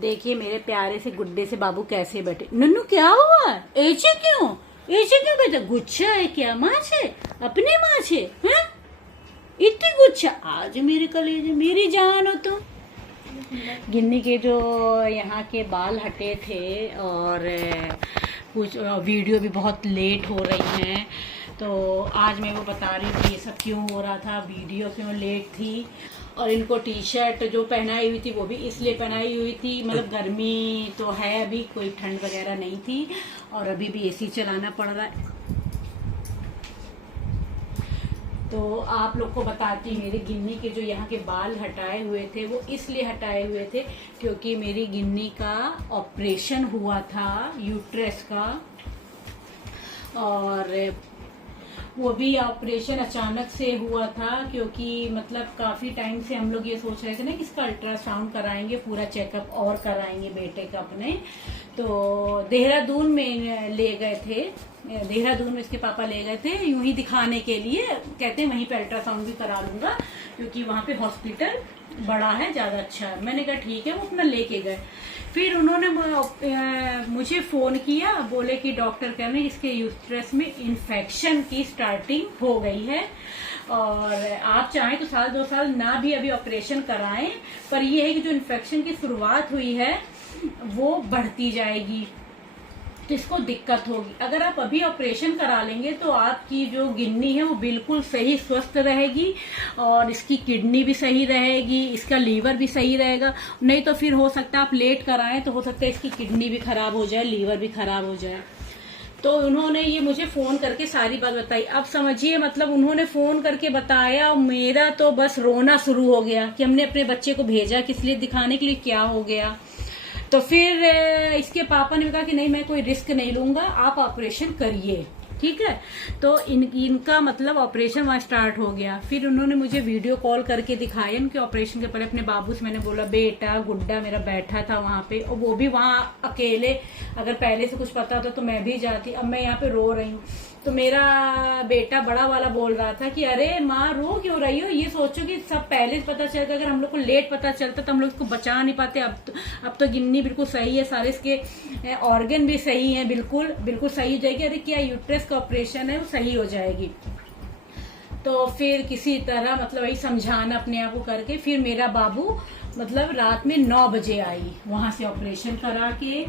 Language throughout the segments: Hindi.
देखिए मेरे प्यारे से गुड्डे से बाबू कैसे बैठे। नन्नू क्या हुआ, ऐसे क्यों बेटा? गुच्छा है क्या माँ से? अपने माँ से है? इतनी गुच्छा? आज मेरे कलेजे मेरी जान हो तुम। गिन्नी के जो यहाँ के बाल हटे थे और कुछ वीडियो भी बहुत लेट हो रही हैं, तो आज मैं वो बता रही थी ये सब क्यों हो रहा था, वीडियो क्यों लेट थी। और इनको टी शर्ट जो पहनाई हुई थी वो भी इसलिए पहनाई हुई थी, मतलब गर्मी तो है, अभी कोई ठंड वगैरह नहीं थी और अभी भी एसी चलाना पड़ रहा है। तो आप लोग को बताती, मेरी गिन्नी के जो यहाँ के बाल हटाए हुए थे वो इसलिए हटाए हुए थे क्योंकि मेरी गिन्नी का ऑपरेशन हुआ था यूट्रस का, और वो भी ऑपरेशन अचानक से हुआ था क्योंकि मतलब काफी टाइम से हम लोग ये सोच रहे थे ना कि इसका अल्ट्रासाउंड कराएंगे, पूरा चेकअप और कराएंगे बेटे का अपने। तो देहरादून में ले गए थे, देहरादून में इसके पापा ले गए थे यूं ही दिखाने के लिए, कहते हैं वहीं पे अल्ट्रासाउंड भी करा लूंगा क्योंकि वहां पे हॉस्पिटल बड़ा है, ज्यादा अच्छा है। मैंने कहा ठीक है, वो अपना लेके गए। फिर उन्होंने मुझे फोन किया, बोले कि डॉक्टर कह रहे हैं इसके यूट्रस में इन्फेक्शन की स्टार्टिंग हो गई है और आप चाहें तो 1-2 साल ना भी अभी ऑपरेशन कराएं, पर यह है कि जो इन्फेक्शन की शुरुआत हुई है वो बढ़ती जाएगी, तो इसको दिक्कत होगी। अगर आप अभी ऑपरेशन करा लेंगे तो आपकी जो गिन्नी है वो बिल्कुल सही स्वस्थ रहेगी और इसकी किडनी भी सही रहेगी, इसका लीवर भी सही रहेगा। नहीं तो फिर हो सकता है आप लेट कराएं तो हो सकता है इसकी किडनी भी खराब हो जाए, लीवर भी खराब हो जाए। तो उन्होंने ये मुझे फोन करके सारी बात बताई। अब समझिए, मतलब उन्होंने फोन करके बताया, मेरा तो बस रोना शुरू हो गया कि हमने अपने बच्चे को भेजा किस लिए, दिखाने के लिए, क्या हो गया। तो फिर इसके पापा ने कहा कि नहीं, मैं कोई रिस्क नहीं लूंगा, आप ऑपरेशन करिए, ठीक है। तो इनका मतलब ऑपरेशन वहां स्टार्ट हो गया। फिर उन्होंने मुझे वीडियो कॉल करके दिखाया उनके ऑपरेशन के पहले। अपने बाबू से मैंने बोला, बेटा गुड्डा मेरा बैठा था वहां पे, और वो भी वहां अकेले, अगर पहले से कुछ पता होता तो मैं भी जाती। अब मैं यहाँ पे रो रही हूँ तो मेरा बेटा बड़ा वाला बोल रहा था कि अरे माँ रो क्यों रही हो, ये सोचो कि सब पहले से पता चलता, अगर हम लोग को लेट पता चलता तो हम लोग इसको बचा नहीं पाते। अब तो गिन्नी बिल्कुल सही है, सारे इसके ऑर्गन भी सही है, बिल्कुल सही हो जाएगी। अरे क्या यूट्रस का ऑपरेशन है, वो सही हो जाएगी। तो फिर किसी तरह मतलब वही समझाना अपने आप को करके, फिर मेरा बाबू मतलब रात में 9 बजे आई वहां से ऑपरेशन करा के।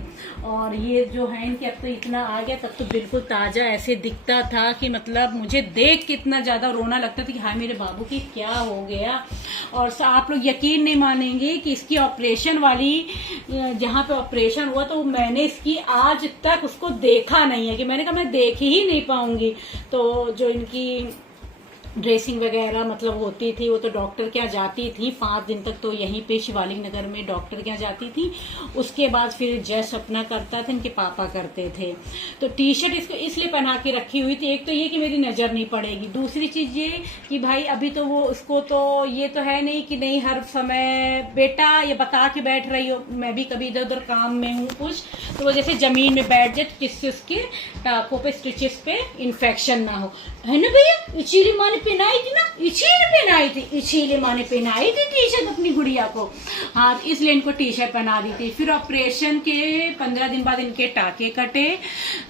और ये जो है इनके अब तो इतना आ गया, तब तो बिल्कुल ताजा ऐसे दिखता था कि मतलब मुझे देख के इतना ज्यादा रोना लगता था कि हाय मेरे बाबू की क्या हो गया। और आप लोग यकीन नहीं मानेंगे कि इसकी ऑपरेशन वाली जहाँ पे ऑपरेशन हुआ तो मैंने इसकी आज तक उसको देखा नहीं है, कि मैंने कहा मैं देख ही नहीं पाऊंगी। तो जो इनकी ड्रेसिंग वगैरह मतलब होती थी वो तो डॉक्टर के यहाँ जाती थी, 5 दिन तक तो यहीं पे शिवालिक नगर में डॉक्टर के यहाँ जाती थी। उसके बाद फिर जस अपना करता था, इनके पापा करते थे। तो टी शर्ट इसको इसलिए पहना के रखी हुई थी, एक तो ये कि मेरी नजर नहीं पड़ेगी, दूसरी चीज ये कि भाई अभी तो वो उसको तो ये तो है नहीं कि नहीं हर समय बेटा ये बता के बैठ रही हो, मैं भी कभी इधर उधर काम में हूँ कुछ, तो वो जैसे जमीन में बैठ जाए जिससे उसके टाकों पे स्टिचेस पे इन्फेक्शन ना हो, है ना भैया। इसीलिए माँ ने पहनाई थी ना, इसीलिए माँ ने पहनाई थी टी शर्ट अपनी गुड़िया को। हाँ, इसलिए इनको टी शर्ट पहना दी थी। फिर ऑपरेशन के 15 दिन बाद इनके टाके कटे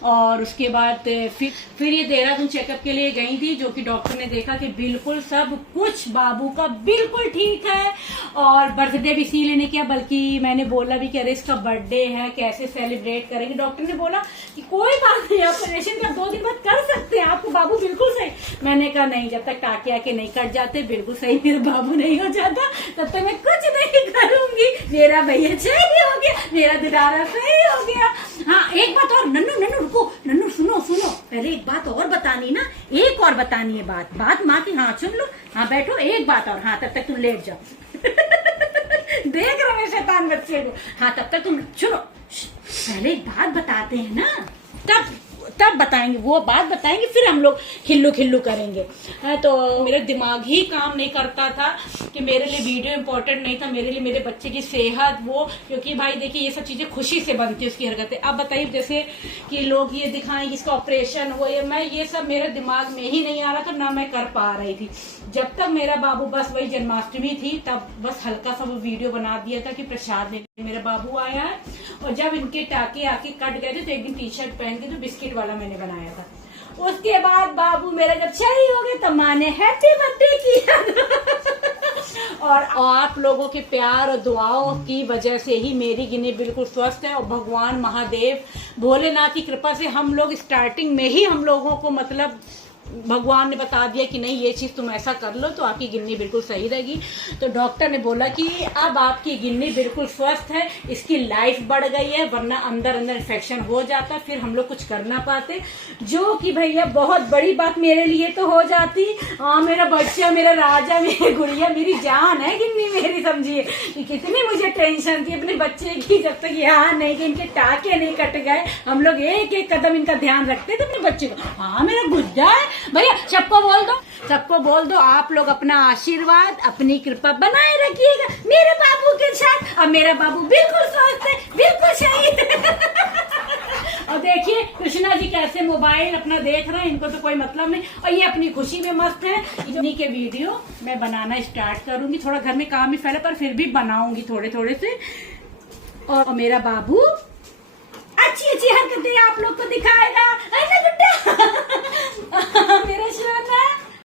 और उसके बाद फिर ये देहरादून चेकअप के लिए गई थी, जो कि डॉक्टर ने देखा कि बिल्कुल सब कुछ बाबू का बिल्कुल ठीक है। और बर्थडे भी इसीलिए नहीं किया, बल्कि मैंने बोला भी कि अरे इसका बर्थडे है, कैसे सेलिब्रेट करेंगे। डॉक्टर ने बोला कि कोई बात नहीं, ऑपरेशन का 2 दिन बाद कर सकते हैं, आपको बाबू बिल्कुल सही। मैंने कहा नहीं, जब तक टाके आके नहीं कट जाते बिल्कुल सही मेरा बाबू नहीं हो जाता तब तक मैं कुछ नहीं करूंगी। मेरा भैया सही हो गया, मेरा दुलारा सही हो गया। हाँ, एक बात और, नन्नू रुको, नन्नू सुनो, पहले एक बात और बतानी ना, एक और बतानी है बात माँ की। हाँ सुन लो, हाँ बैठो, एक बात और। हाँ तब तक तुम लेट जाओ देख रहे शैतान बच्चे को। हाँ तब तक तुम सुनो, पहले एक बात बताते हैं ना, तब तब बताएंगे, वो बात बताएंगे, फिर हम लोग खिल्लू खिल्लू करेंगे। तो मेरा दिमाग ही काम नहीं करता था कि मेरे लिए वीडियो इम्पोर्टेंट नहीं था, मेरे लिए मेरे बच्चे की सेहत वो, क्योंकि भाई देखिए ये सब चीजें खुशी से बनती है उसकी हरकतें। अब बताइए जैसे कि लोग ये दिखाएं कि इसका ऑपरेशन हो, मैं ये सब मेरे दिमाग में ही नहीं आ रहा था, ना मैं कर पा रही थी। जब तक मेरा बाबू, बस वही जन्माष्टमी थी तब बस हल्का सा वो वीडियो बना दिया था कि प्रसाद लेने मेरा बाबू आया है। और जब इनके टाके आके कट गए थे तो एक दिन टी शर्ट पहन के तो बिस्किट वाला मैंने बनाया था। उसके बाद बाबू मेरा जब सही हो गया तब माँ ने हैप्पी बर्थडे किया। और आप लोगों के प्यार और दुआओं की वजह से ही मेरी गिनी बिल्कुल स्वस्थ है। और भगवान महादेव भोलेनाथ की कृपा से हम लोग स्टार्टिंग में ही हम लोगों को मतलब भगवान ने बता दिया कि नहीं ये चीज तुम ऐसा कर लो तो आपकी गिन्नी बिल्कुल सही रहेगी। तो डॉक्टर ने बोला कि अब आपकी गिन्नी बिल्कुल स्वस्थ है, इसकी लाइफ बढ़ गई है, वरना अंदर अंदर इन्फेक्शन हो जाता, फिर हम लोग कुछ कर ना पाते। जो कि भैया बहुत बड़ी बात मेरे लिए तो हो जाती। हाँ मेरा बच्चा, मेरा राजा, मेरी गुड़िया, मेरी जान है गिन्नी मेरी, समझिए कि कितनी मुझे टेंशन थी अपने बच्चे की। जब तक यहाँ नहीं कि इनके टाके नहीं कट गए, हम लोग एक एक कदम इनका ध्यान रखते थे अपने बच्चे को। हाँ मेरा गुड्डा है भैया, सबको बोल दो, सबको बोल दो आप लोग अपना आशीर्वाद, अपनी कृपा बनाए रखिएगा मेरे बाबू के साथ। अब मेरा बाबू बिल्कुल स्वस्थ है, बिल्कुल सही। और देखिए कृष्णा जी कैसे मोबाइल अपना देख रहे हैं, इनको तो कोई मतलब नहीं, और ये अपनी खुशी में मस्त है। इन्हीं के वीडियो मैं बनाना स्टार्ट करूंगी, थोड़ा घर में काम ही फैला पर फिर भी बनाऊंगी थोड़े थोड़े से। और मेरा बाबू अच्छी अच्छी हरकतें आप लोग को दिखाएगा, है ना गुड्डा? मेरा सोना